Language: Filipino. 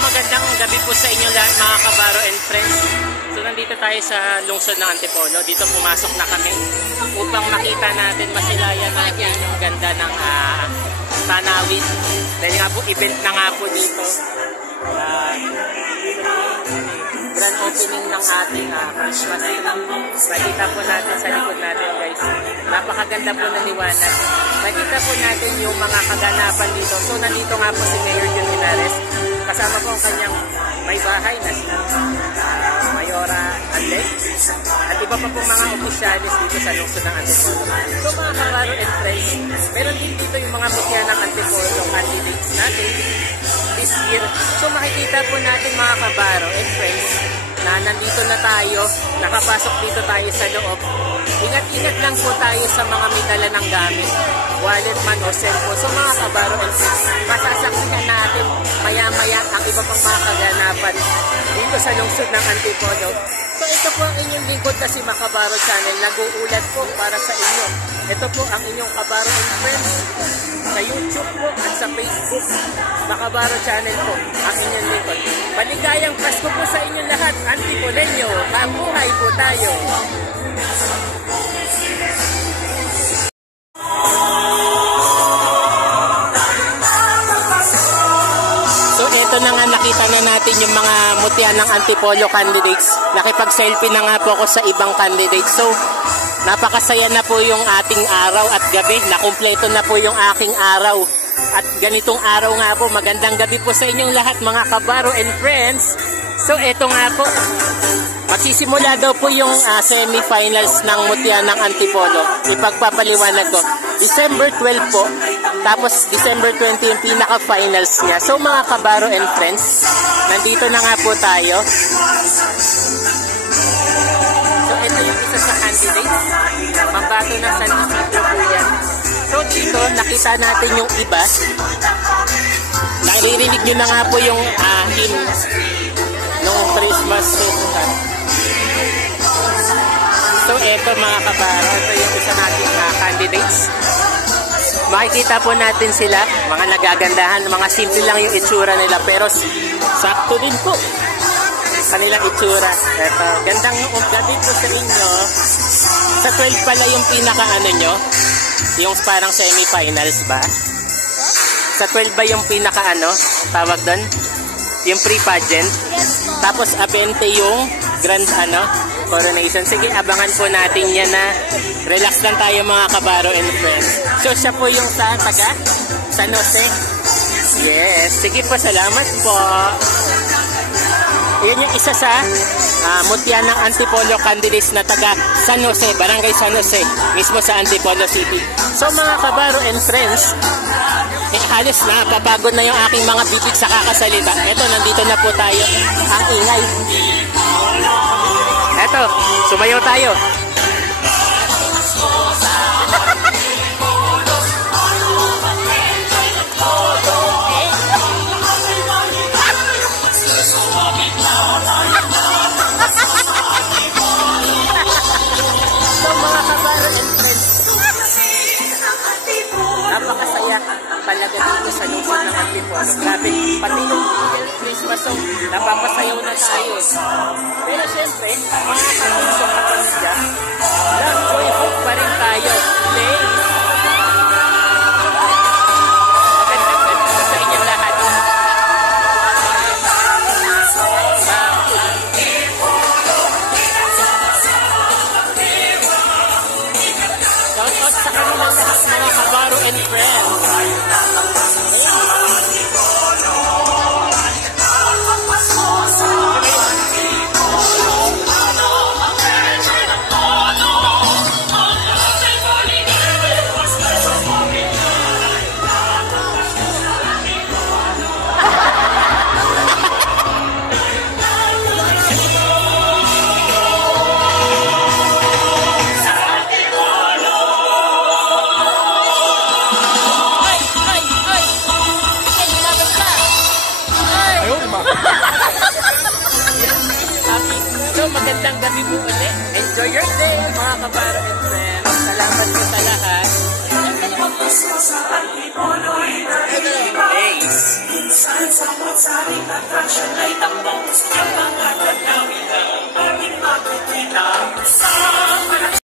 magandang gabi po sa inyo lahat mga kabaro and friends. So nandito tayo sa lungsod ng Antipolo. Dito pumasok na kami upang makita natin, masilayan natin yung ganda ng tanawin. Dahil nga po event na nga po dito. Grand opening ng ating Christmas tree. Makita po natin sa likod natin guys. Napakaganda po na liwanag. Makita po natin yung mga kaganapan dito. So nandito nga po si Mayor Jun Linares. Kasama po ang kanyang may bahay na si Mayora Alec. At iba pa po mga opisyalis dito sa lungsod ng Antipolo. So mga kabaro and friends, meron din dito yung mga mutya ng Antipolo candidates natin this year. So makikita po natin mga kabaro and friends na nandito na tayo, nakapasok dito tayo sa loob. Ingat-ingat lang po tayo sa mga may dala ng gamit, wallet man o cellphone. So mga kabaro and friends, masasaksihan natin maya-maya ang iba pang mga kaganapan dito sa lungsod ng Antipolo. So ito po ang inyong lingkod na si Makabaro Channel, nag-uulat po para sa inyo. Ito po ang inyong Kabaro and Friends sa YouTube po at sa Facebook. Makabaro Channel po ang inyong lingkod. Maligayang Pasko po sa inyong lahat, Antipoleño. Mabuhay po tayo. Ito na nga, nakita na natin yung mga mutya ng Antipolo candidates. Nakipag-selfie na nga po ako sa ibang candidates. So, napakasaya na po yung ating araw at gabi. Nakumpleto na po yung aking araw. At ganitong araw nga po, magandang gabi po sa inyong lahat mga kabaro and friends. So, ito nga po. Magsisimula daw po yung semi-finals ng mutya ng Antipolo. Ipagpapaliwanag ko. December 12 po. Tapos December 20 yung pinaka-finals niya. So mga kabaro and friends, nandito na nga po tayo. So ito yung isa sa candidates. Pambato ng San Isidro po yan. So dito nakita natin yung iba. Naririnig nyo na nga po yung hymn nung Christmas season. So ito mga kabaro, ito yung isa nating candidates. Makikita po natin sila, mga nagagandahan, mga simple lang yung itsura nila, pero sakto din po kanilang itsura. Ito, gandang gabi po sa inyo. Sa 12 pala yung pinaka-ano nyo, yung parang semi-finals ba? Sa 12 ba yung pinaka-ano, tawag doon? Yung pre-pageant? Tapos a 20 yung grand coronation. Sige, abangan po natin yan na relax lang tayo mga kabaro and friends. So siya po yung sa taga San Jose. Yes, sige po, salamat po. Yan yung isa sa mutya ng Antipolo candidates na taga San Jose, Barangay San Jose, mismo sa Antipolo City. So mga kabaro and friends, halos na papagod na yung aking mga bibig sa kakasalita. Eto, nandito na po tayo. Ang ingay. Eto, sumayaw tayo. Napakasaya talaga dito sa lungsod ng Antipolo. Grabe, pati yung Christmas song, napapasayaw na tayo. Pero syempre, mga kapuso kapamilya, love, joy, hope pa rin tayo. Play! Magandang gabi sa inyo lahat. Shout out sa kanilang lahat mga kabaro and friends. Magandang gabi po ulit. Enjoy your day mga kabaro and friends. Salamat po sa lahat. Ace. Minsan sa matsaring attraction ay tambong sa mga gagawin na aming makikita.